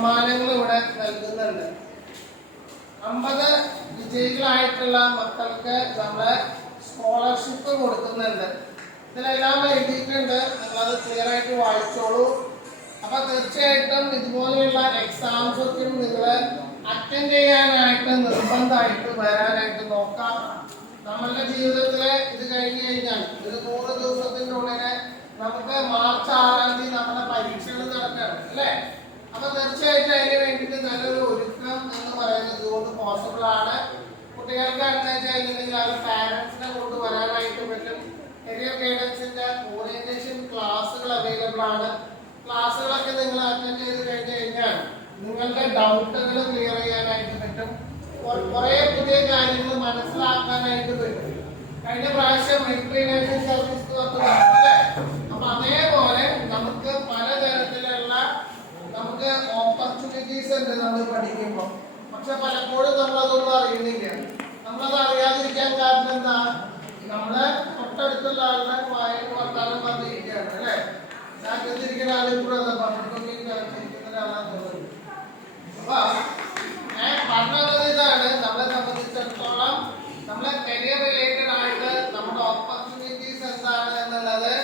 സമ്മാനങ്ങൾ ഇവിടെ നൽകുന്നുണ്ട്. 50 വിജയികളായിട്ടുള്ള മക്കൾക്ക് നമ്മള് സ്കോളർഷിപ്പ് കൊടുക്കുന്നുണ്ട്. ഇതിലെല്ലാം എഴുതിയിട്ടുണ്ട്, നിങ്ങളത് ക്ലിയർ ആയിട്ട് വായിച്ചോളൂ. അപ്പൊ തീർച്ചയായിട്ടും ഇതുപോലെയുള്ള എക്സാംസ് ഒക്കെ നിങ്ങൾ അറ്റൻഡ് ചെയ്യാനായിട്ട് നിർബന്ധമായിട്ട് വരാനായിട്ട് നോക്കാം. നമ്മളുടെ ജീവിതത്തില് ഇത് കഴിഞ്ഞു കഴിഞ്ഞാൽ ഒരു 100 ദിവസത്തിന്റെ ഉള്ളില് നമുക്ക് മാർച്ച് 6-ാം തീയതി നമ്മുടെ പരീക്ഷകൾ നടക്കണം അല്ലേ? അപ്പൊ തീർച്ചയായിട്ടും അതിന് വേണ്ടിയിട്ട് നല്ലൊരു ഒരുക്കം എന്ന് പറയുന്നത് ഇതുകൊണ്ട് പോസിബിൾ ആണ്. കുട്ടികൾക്ക് അടുത്താഴ്ച അത് പാരന്റ്സിനെ കൊണ്ടുവരാനായിട്ട് പറ്റും. കരിയർ ഗൈഡൻസിന്റെ ഓറിയന്റേഷൻ ക്ലാസ്സുകൾ അവൈലബിൾ ആണ്. ക്ലാസ്സുകളൊക്കെ നിങ്ങൾ അറ്റൻഡ് ചെയ്ത് കഴിഞ്ഞു കഴിഞ്ഞാൽ നിങ്ങളുടെ ഡൗട്ടുകൾ ക്ലിയർ ചെയ്യാനായിട്ട് പറ്റും. കുറെ പുതിയ കാര്യങ്ങൾ മനസ്സിലാക്കാനായിട്ട് പറ്റും. കഴിഞ്ഞ പ്രാവശ്യം മിലിറ്ററി നേഴ്സിംഗ് സർവീസ് അല്ലേ? അപ്പൊ അതേപോലെ നമുക്ക് പലതരത്തിലുള്ള നമുക്ക് ഓപ്പർച്യൂണിറ്റീസ് ഉണ്ട് നമ്മൾ പഠിക്കുമ്പോൾ. പക്ഷെ പലപ്പോഴും നമ്മളതൊന്നും അറിയുന്നില്ല. നമ്മളത് അറിയാതിരിക്കാൻ കാരണം എന്താ? നമ്മളെ തൊട്ടടുത്തുള്ള ആളുടെ വായന വർത്താനം പറഞ്ഞിരിക്കുകയാണ് അല്ലെ? ഞാനിരിക്കുന്ന ആളും കൂടെ പറഞ്ഞിരിക്കുന്ന ഒരാളാണ്. അപ്പൊ പറഞ്ഞത് ഇതാണ്, നമ്മളെ സംബന്ധിച്ചിടത്തോളം നമ്മളെ കരിയർ റിലേറ്റഡ് ആയിട്ട് നമ്മുടെ ഓപ്പർച്യൂണിറ്റീസ് എന്താണ് എന്നുള്ളത്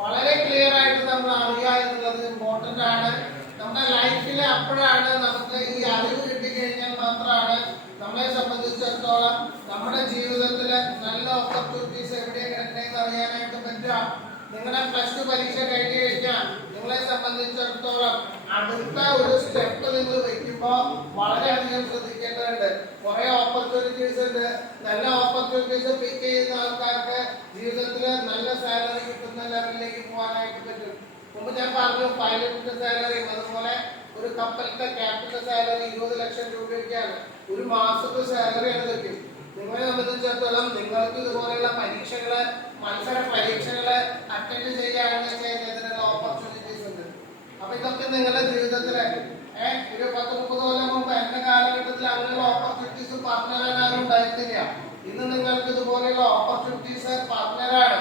വളരെ ക്ലിയർ ആയിട്ട് നമ്മൾ അറിയുക എന്നുള്ളത് ഇമ്പോർട്ടന്റ് ആണ്. നമ്മുടെ ലൈഫിൽ അപ്പോഴാണ് നമുക്ക് ഈ അറിവ് കിട്ടിക്കഴിഞ്ഞാൽ മാത്രമാണ് നമ്മളെ സംബന്ധിച്ചിടത്തോളം നമ്മുടെ ജീവിതത്തില് നല്ല ഓപ്പർച്യൂണിറ്റീസ് എവിടെയൊക്കെ അറിയാനായിട്ട് പറ്റുക. നിങ്ങളുടെ +2 പരീക്ഷ കഴിഞ്ഞു കഴിഞ്ഞാൽ നിങ്ങളെ സംബന്ധിച്ചിടത്തോളം അടുത്ത ഒരു സ്റ്റെപ്പ് നിങ്ങൾ വെക്കുമ്പോൾ വളരെയധികം ശ്രദ്ധിക്കേണ്ടതുണ്ട്. കുറെ ഓപ്പർച്യൂണിറ്റീസ് ഉണ്ട്. നല്ല ഓപ്പർച്യൂണിറ്റീസ് പിക്ക് ചെയ്യുന്ന ആൾക്കാർക്ക് ജീവിതത്തിൽ നല്ല സാലറി കിട്ടുന്ന ലെവലിലേക്ക് പോകാനായിട്ട് പറ്റും. മുമ്പ് ഞാൻ പറഞ്ഞു പൈലറ്റിന്റെ സാലറിയും അതുപോലെ ഒരു കപ്പലിന്റെ ക്യാപ്റ്റന്റെ സാലറി 20 ലക്ഷം രൂപയൊക്കെയാണ്. ഒരു മാസത്തെ സാലറിയാണ് ലഭിക്കും. നിങ്ങളെ സംബന്ധിച്ചിടത്തോളം നിങ്ങൾക്ക് ഇതുപോലെയുള്ള പരീക്ഷകള് മത്സര പരീക്ഷകള് അറ്റൻഡ് ചെയ്യാനുള്ള ഓപ്പർച്യൂണിറ്റീസ് ഉണ്ട്. അപ്പൊ ഇതൊക്കെ നിങ്ങളുടെ ജീവിതത്തില് ഒരു 10-30 കൊല്ലം മുമ്പ് എന്റെ കാലഘട്ടത്തിൽ അങ്ങനെയുള്ള ഓപ്പർച്യൂണിറ്റീസ് പറഞ്ഞുതരാനും ഉണ്ടായിരുന്നില്ല. ഇന്ന് നിങ്ങൾക്ക് ഇതുപോലെയുള്ള ഓപ്പർച്യൂണിറ്റീസ് പറഞ്ഞുതരാണ്.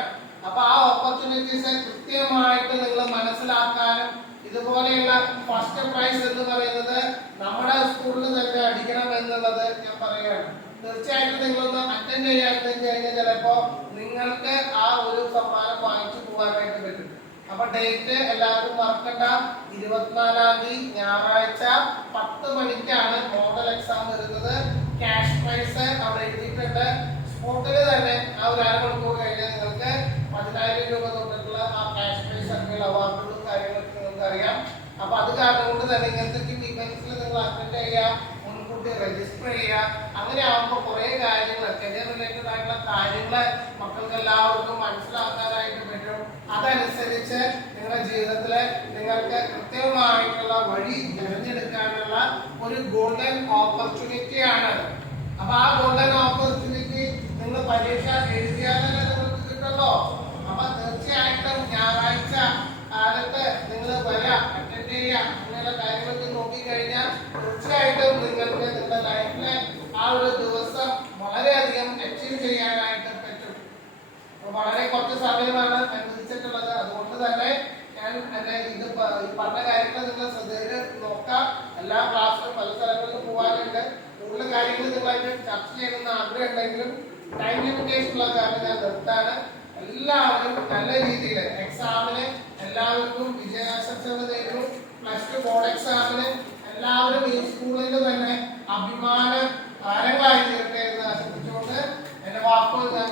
അപ്പൊ ആ ഓപ്പർച്യൂണിറ്റീസ് കൃത്യമായിട്ട് നിങ്ങൾ മനസ്സിലാക്കാനും ഇതുപോലെയുള്ള ഫസ്റ്റ് പ്രൈസ് എന്ന് പറയുന്നത് നമ്മുടെ സ്കൂളിൽ തന്നെ അടിക്കണം എന്നുള്ളത് ഞാൻ പറയുകയാണ്. തീർച്ചയായിട്ടും നിങ്ങളൊന്ന് അറ്റൻഡ് ചെയ്യാൻ കഴിഞ്ഞാൽ ചിലപ്പോ നിങ്ങൾക്ക് ആ ഒരു സമ്മാനം വാങ്ങിച്ചു പോകാനായിട്ട് പറ്റും. അപ്പൊ ഡേറ്റ് എല്ലാവരും മറക്കണ്ട. 24-ാം തീയതി ഞായറാഴ്ച 10 മണിക്കാണ് മോഡൽ എക്സാം വരുന്നത്. ക്യാഷ് പ്രൈസ് അവിടെ എഴുതിയിട്ടുണ്ട്. സ്പോട്ടിൽ തന്നെ ആ ഒരു അരമണിക്കൂർ കഴിഞ്ഞാൽ നിങ്ങൾക്ക് 10,000 രൂപ തൊട്ടുള്ള ആ ക്യാഷ് പ്രൈസ് അല്ലെങ്കിൽ അവാർഡുകളും കാര്യങ്ങളൊക്കെ നിങ്ങൾക്ക് അറിയാം. അപ്പൊ അത് കാരണം കൊണ്ട് തന്നെ ഇങ്ങനത്തെ ഇവന്റ്സിൽ നിങ്ങൾ അറ്റൻഡ് ചെയ്യാം, മുൻകൂട്ടി രജിസ്റ്റർ ചെയ്യുക. അങ്ങനെ ആകുമ്പോൾ കുറെ കാര്യങ്ങൾ കരിയർ റിലേറ്റഡ് ആയിട്ടുള്ള കാര്യങ്ങൾ മക്കൾക്ക് എല്ലാവർക്കും മനസ്സിലാക്കാനായിട്ട് പറ്റും. അതനുസരിച്ച് നിങ്ങളുടെ ജീവിതത്തില് നിങ്ങൾക്ക് കൃത്യമായിട്ടുള്ള വഴി തിരഞ്ഞെടുക്കാനുള്ള ഒരു ഗോൾഡൻ ഓപ്പർച്യൂണിറ്റി ആണ്. അപ്പൊ ആ ഗോൾഡൻ ഓപ്പർച്യൂണിറ്റി നിങ്ങൾ പരീക്ഷ എഴുതിയാൽ തന്നെ നിങ്ങൾക്ക് കിട്ടുമല്ലോ. അപ്പൊ തീർച്ചയായിട്ടും ഞായറാഴ്ച കാലത്ത് നിങ്ങൾ വരാം, അറ്റൻഡ് ചെയ്യാം. അങ്ങനെയുള്ള കാര്യങ്ങളൊക്കെ നോക്കിക്കഴിഞ്ഞാൽ തീർച്ചയായിട്ടും നിങ്ങൾക്ക് നിങ്ങളുടെ ലൈഫിലെ ആ ഒരു ദിവസം വളരെയധികം അച്ചീവ് ചെയ്യാനായിട്ട് പറ്റും. വളരെ കുറച്ച് സമയമാണ് അനുവദിച്ചിട്ടുള്ളത്. അതുകൊണ്ട് തന്നെ ഞാൻ എന്റെ ഇത് പറഞ്ഞ കാര്യങ്ങൾ നിങ്ങൾ ശ്രദ്ധയിൽ നോക്കാം. എല്ലാ ക്ലാസ്സിലും പല സ്ഥലങ്ങളിലും പോകാനുണ്ട്. കൂടുതൽ കാര്യങ്ങൾ നിങ്ങളായിട്ട് ചർച്ച ചെയ്യണമെന്ന് ആഗ്രഹം ഉണ്ടെങ്കിലും ടൈം ലിമിറ്റേഷൻ ഉള്ള കാരണം ഞാൻ നിർത്താണ്. എല്ലാവരും നല്ല രീതിയിൽ എക്സാമിന് എല്ലാവർക്കും വിജയാശംസകൾ നേരുന്നു. +2 ബോർഡ് എക്സാമിന് എല്ലാവരും ഈ സ്കൂളിൽ തന്നെ അഭിമാന താരങ്ങളായി തീരട്ടെ എന്ന് ആശംസിച്ചുകൊണ്ട് എന്റെ വാക്കുകൾ ഞാൻ